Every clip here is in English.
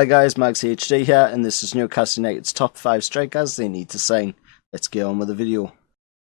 Hi guys, Max HD here, and this is Newcastle United's top 5 strikers they need to sign. Let's get on with the video.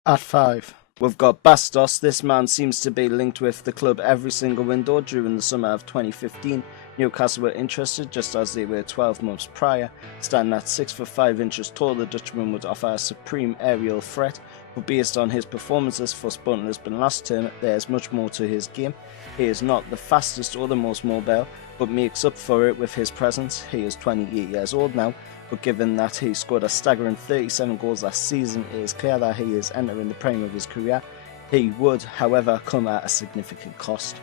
At 5, we've got Bastos. This man seems to be linked with the club every single window. During the summer of 2015, Newcastle were interested, just as they were 12 months prior. Standing at 6'5" tall, the Dutchman would offer a supreme aerial threat, but based on his performances for Sporting Lisbon last term, there is much more to his game. He is not the fastest or the most mobile, but makes up for it with his presence. He is 28 years old now, but given that he scored a staggering 37 goals last season, it is clear that he is entering the prime of his career. He would, however, come at a significant cost.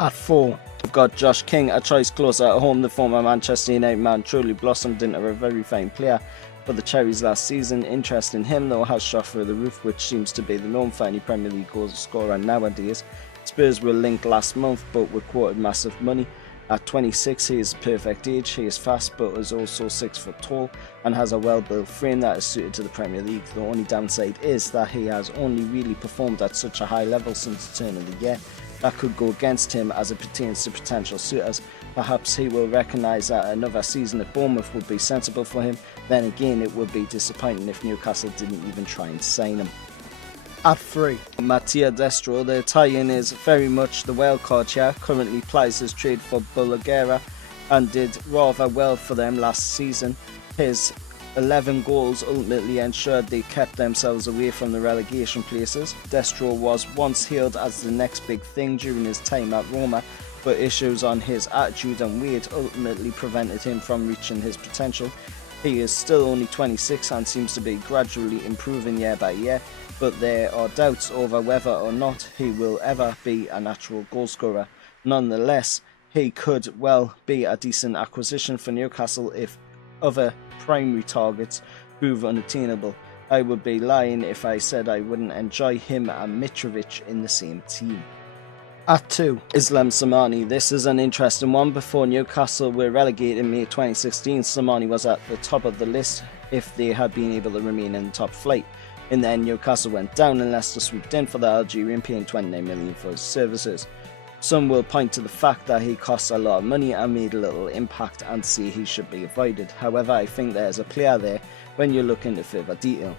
At 4, we've got Josh King, a choice closer at home. The former Manchester United man truly blossomed into a very fine player for the Cherries last season. Interest in him, though, has shot through the roof, which seems to be the norm for any Premier League goal scorer nowadays. Spurs were linked last month, but were quoted massive money. At 26, he is the perfect age. He is fast, but is also 6 foot tall and has a well-built frame that is suited to the Premier League. The only downside is that he has only really performed at such a high level since the turn of the year. That could go against him as it pertains to potential suitors. Perhaps he will recognise that another season at Bournemouth would be sensible for him. Then again, it would be disappointing if Newcastle didn't even try and sign him. At 3, Mattia Destro. The Italian is very much the wild card here. Currently plies his trade for Bulgaria and did rather well for them last season. His 11 goals ultimately ensured they kept themselves away from the relegation places. Destro was once hailed as the next big thing during his time at Roma, but issues on his attitude and weight ultimately prevented him from reaching his potential. He is still only 26 and seems to be gradually improving year by year, but there are doubts over whether or not he will ever be a natural goalscorer. Nonetheless, he could well be a decent acquisition for Newcastle if other primary targets prove unattainable. I would be lying if I said I wouldn't enjoy him and Mitrovic in the same team. At 2, Slimani. This is an interesting one. Before Newcastle were relegated in May 2016, Slimani was at the top of the list if they had been able to remain in the top flight. In the end, Newcastle went down and Leicester swooped in for the Algerian, paying 29 million for his services. Some will point to the fact that he costs a lot of money and made little impact and say he should be avoided. However, I think there's a player there when you look into further detail.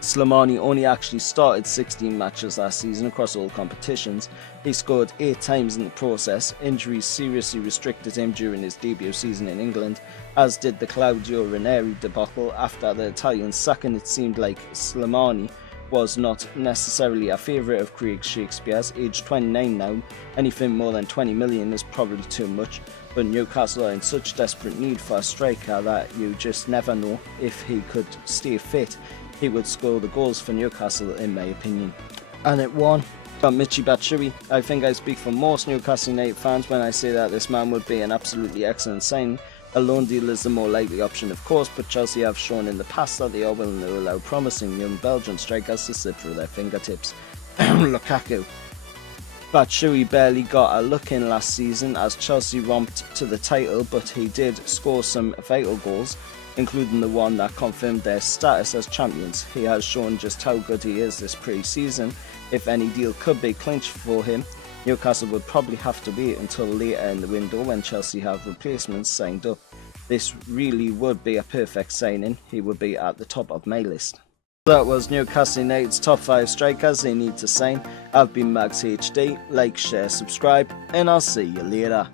Slimani only actually started 16 matches last season across all competitions. He scored 8 times in the process. Injuries seriously restricted him during his debut season in England, as did the Claudio Ranieri debacle. After the Italian sacking, it seemed like Slimani was not necessarily a favourite of Craig Shakespeare's. Aged 29 now, anything more than 20 million is probably too much, but Newcastle are in such desperate need for a striker that you just never know. If he could stay fit, he would score the goals for Newcastle, in my opinion. And at 1, got Michy Batshuayi. I think I speak for most Newcastle United fans when I say that this man would be an absolutely excellent signing. A loan deal is the more likely option, of course, but Chelsea have shown in the past that they are willing to allow promising young Belgian strikers to slip through their fingertips. Lukaku. Batshuayi barely got a look in last season as Chelsea romped to the title, but he did score some vital goals, including the one that confirmed their status as champions. He has shown just how good he is this pre-season. If any deal could be clinched for him, Newcastle would probably have to wait until later in the window when Chelsea have replacements signed up. This really would be a perfect signing. He would be at the top of my list. That was Newcastle United's top 5 strikers they need to sign. I've been Max HD. Like, share, subscribe, and I'll see you later.